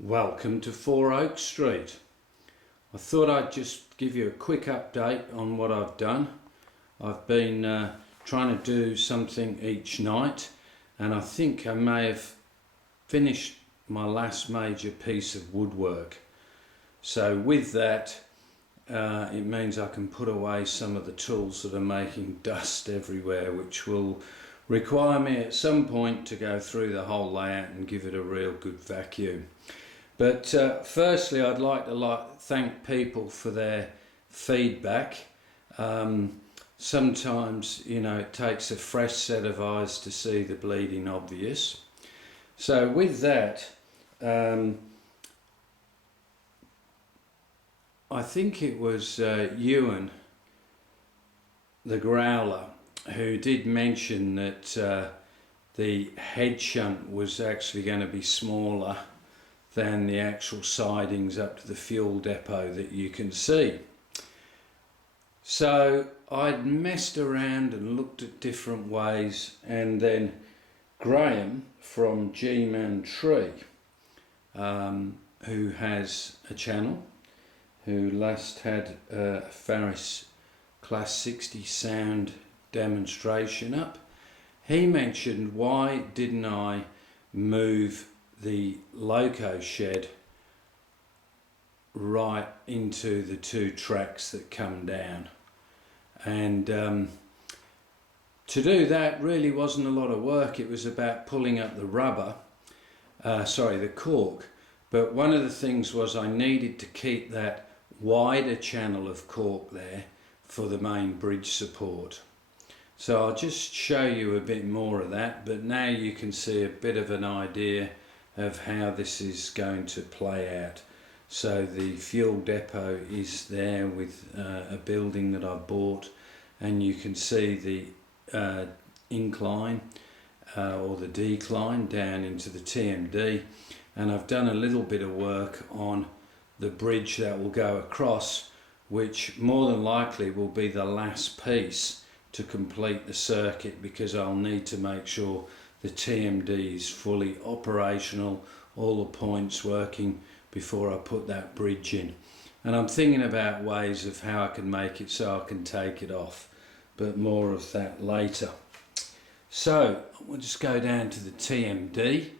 Welcome to 4 Oak Street. I thought I'd just give you a quick update on what I've done. I've been trying to do something each night, and I think I may have finished my last major piece of woodwork. So with that, it means I can put away some of the tools that are making dust everywhere, which will require me at some point to go through the whole layout and give it a real good vacuum. But firstly, I'd like to thank people for their feedback. Sometimes, it takes a fresh set of eyes to see the bleeding obvious. So with that, I think it was Ewan, the growler, who did mention that the head shunt was actually going to be smaller than the actual sidings up to the fuel depot that you can see. So I'd messed around and looked at different ways, and then Graham from G-Man Tree, who has a channel, who last had a Farris Class 60 sound demonstration up, he mentioned, why didn't I move the loco shed right into the 2 tracks that come down? And to do that really wasn't a lot of work. It was about pulling up the the cork. But one of the things was I needed to keep that wider channel of cork there for the main bridge support. So I'll just show you a bit more of that, but now you can see a bit of an idea of how this is going to play out. So the fuel depot is there with a building that I bought, and you can see the incline or the decline down into the TMD, and I've done a little bit of work on the bridge that will go across, which more than likely will be the last piece to complete the circuit, because I'll need to make sure the TMD is fully operational, all the points working before I put that bridge in. And I'm thinking about ways of how I can make it so I can take it off, but more of that later. So we'll just go down to the TMD.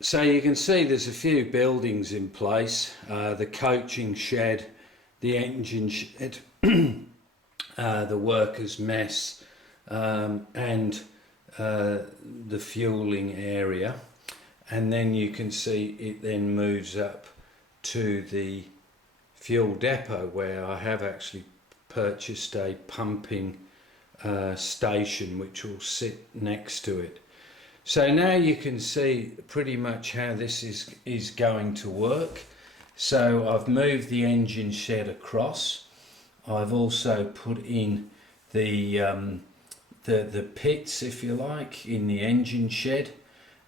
So you can see there's a few buildings in place, the coaching shed, the engine shed, the workers' mess, and the fueling area. And then you can see it then moves up to the fuel depot, where I have actually purchased a pumping station which will sit next to it. So now you can see pretty much how this is going to work. So I've moved the engine shed across. I've also put in the pits, if you like, in the engine shed.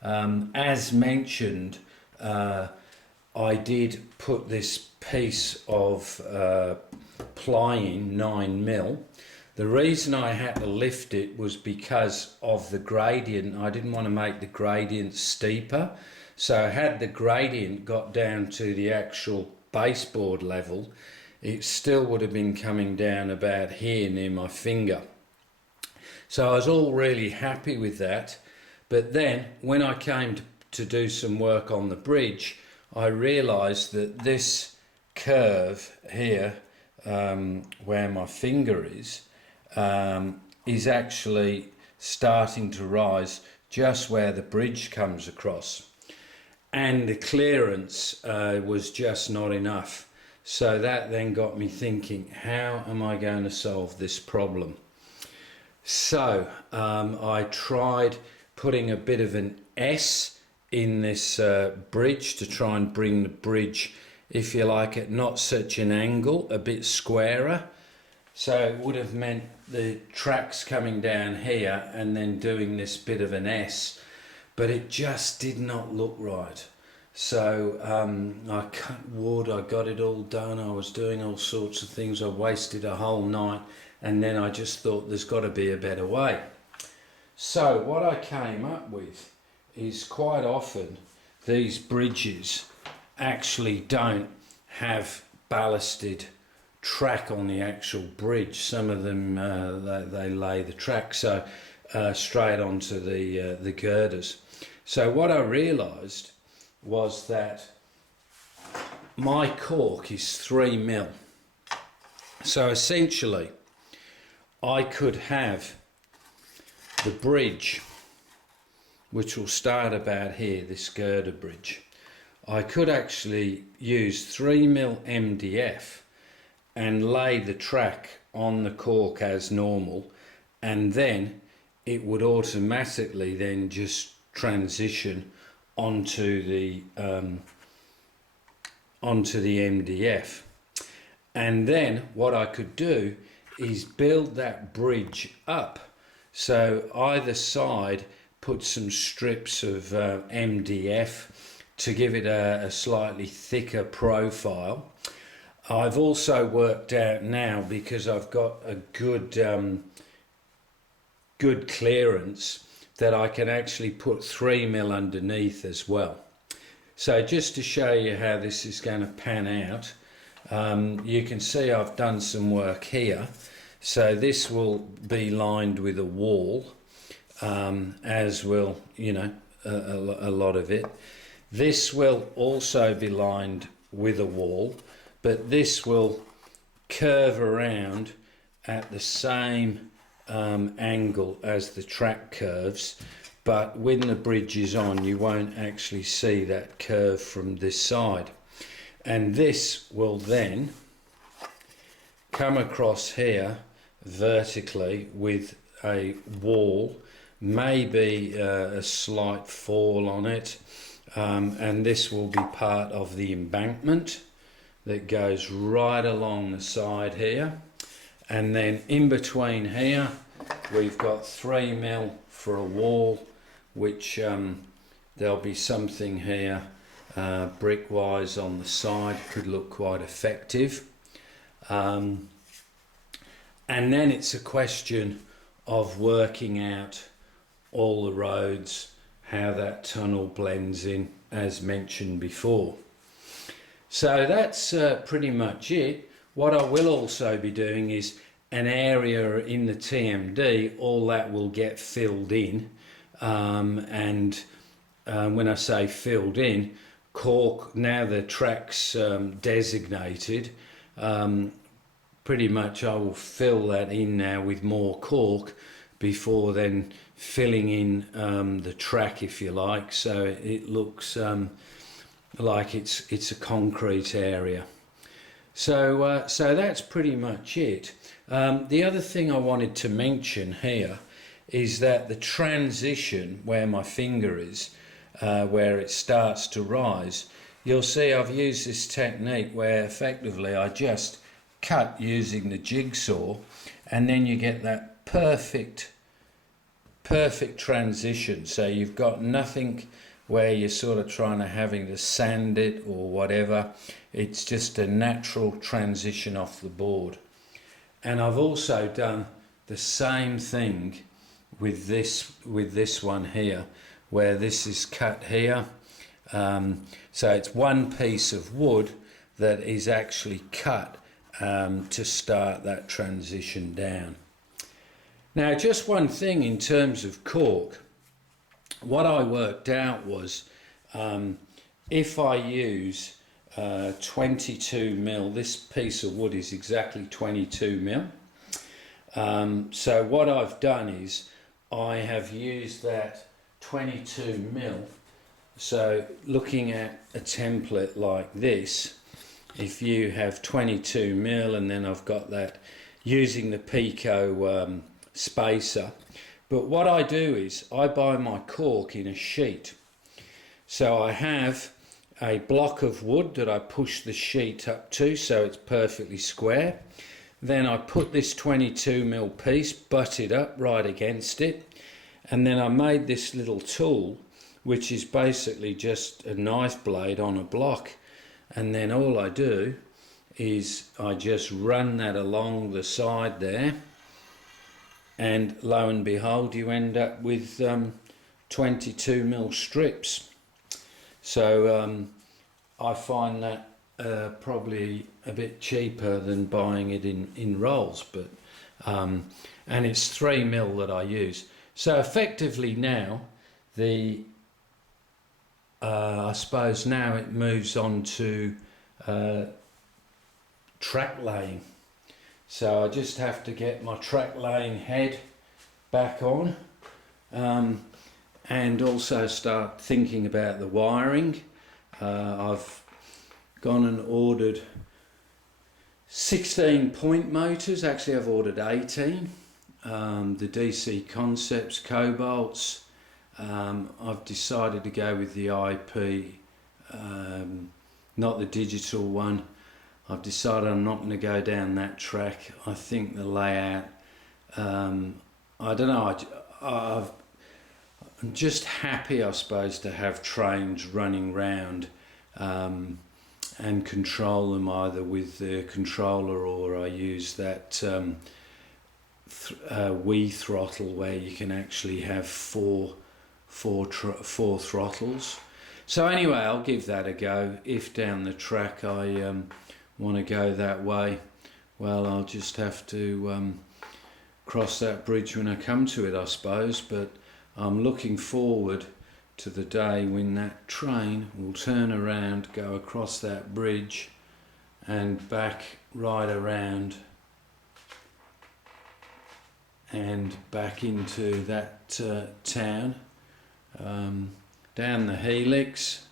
As mentioned, I did put this piece of ply in 9mm. The reason I had to lift it was because of the gradient. I didn't want to make the gradient steeper. So had the gradient got down to the actual baseboard level, it still would have been coming down about here near my finger. So I was all really happy with that. But then when I came to do some work on the bridge, I realized that this curve here, where my finger is actually starting to rise just where the bridge comes across, and the clearance was just not enough. So that then got me thinking, how am I going to solve this problem? So I tried putting a bit of an S in this bridge to try and bring the bridge, if you like, at not such an angle, a bit squarer. So it would have meant the tracks coming down here and then doing this bit of an S, but it just did not look right. So I cut wood, I got it all done, I was doing all sorts of things, I wasted a whole night and then I just thought there's got to be a better way. So what I came up with is quite often these bridges actually don't have ballasted track on the actual bridge. Some of them they lay the track so straight onto the girders. So what I realised was that my cork is 3mm. So essentially I could have the bridge, which will start about here, this girder bridge. I could actually use 3mm MDF and lay the track on the cork as normal, and then it would automatically then just transition onto the MDF. And then what I could do is build that bridge up. So either side put some strips of MDF to give it a slightly thicker profile. I've also worked out now, because I've got a good clearance, that I can actually put 3mm underneath as well. So just to show you how this is going to pan out, you can see I've done some work here. So this will be lined with a wall, as will, you know, a lot of it. This will also be lined with a wall, but this will curve around at the same angle as the track curves, but when the bridge is on you won't actually see that curve from this side. And this will then come across here vertically with a wall, maybe a slight fall on it, and this will be part of the embankment that goes right along the side here. And then in between here we've got 3mm for a wall, which there'll be something here brick wise on the side, could look quite effective. And then it's a question of working out all the roads, how that tunnel blends in, as mentioned before. So that's pretty much it. What I will also be doing is an area in the TMD, all that will get filled in, and when I say filled in, cork, now the track's designated, pretty much I will fill that in now with more cork before then filling in the track, if you like, so it looks like it's a concrete area. So that's pretty much it. The other thing I wanted to mention here is that the transition where my finger is, where it starts to rise, you'll see I've used this technique where effectively I just cut using the jigsaw, and then you get that perfect transition. So you've got nothing where you're sort of having to sand it or whatever. It's just a natural transition off the board. And I've also done the same thing with this one here, where this is cut here. So it's one piece of wood that is actually cut to start that transition down. Now, just one thing in terms of cork, what I worked out was if I use 22mm, this piece of wood is exactly 22mm. So what I've done is I have used that 22mm. So looking at a template like this, if you have 22mm, and then I've got that using the Pico spacer. But what I do is I buy my cork in a sheet. So I have a block of wood that I push the sheet up to so it's perfectly square. Then I put this 22mm piece butted up right against it, and then I made this little tool which is basically just a knife blade on a block, and then all I do is I just run that along the side there, and lo and behold you end up with 22mm strips. So I find that probably a bit cheaper than buying it in rolls, but and it's 3mm that I use. So effectively now I suppose now it moves on to track laying. So I just have to get my track laying head back on, and also start thinking about the wiring. I've gone and ordered 16 point motors. Actually I've ordered 18. The DC Concepts Cobalts. I've decided to go with the IP, not the digital one. I've decided I'm not going to go down that track. I think the layout, I don't know, I'm just happy, I suppose, to have trains running round and control them either with the controller, or I use that Wii throttle where you can actually have four throttles. So anyway, I'll give that a go. If down the track I want to go that way, well, I'll just have to cross that bridge when I come to it, I suppose. But I'm looking forward to the day when that train will turn around, go across that bridge and back right around and back into that town, down the helix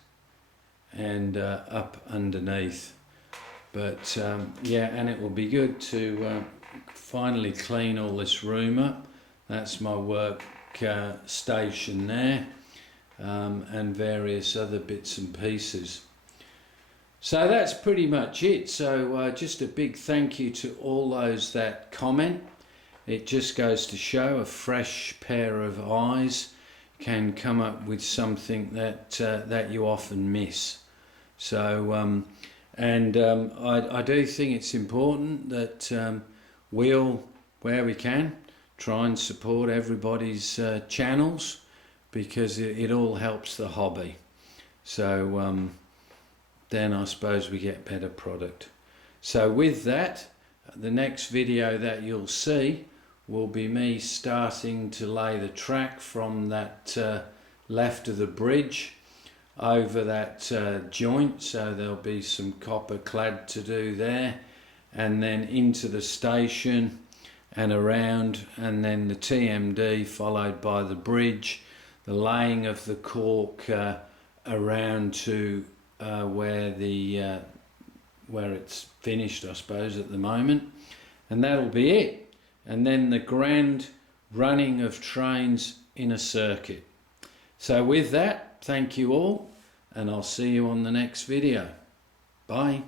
and up underneath. But yeah, and it will be good to finally clean all this room up. That's my work station there, and various other bits and pieces. So that's pretty much it. So just a big thank you to all those that comment. It just goes to show a fresh pair of eyes can come up with something that that you often miss. So I do think it's important that we'll, where we can, try and support everybody's channels, because it all helps the hobby. So then I suppose we get better product. So with that, the next video that you'll see will be me starting to lay the track from that left of the bridge over that joint. So there'll be some copper clad to do there, and then into the station and around, and then the TMD followed by the bridge, the laying of the cork around to where it's finished, I suppose, at the moment, and that'll be it. And then the grand running of trains in a circuit. So with that, thank you all, and I'll see you on the next video. Bye.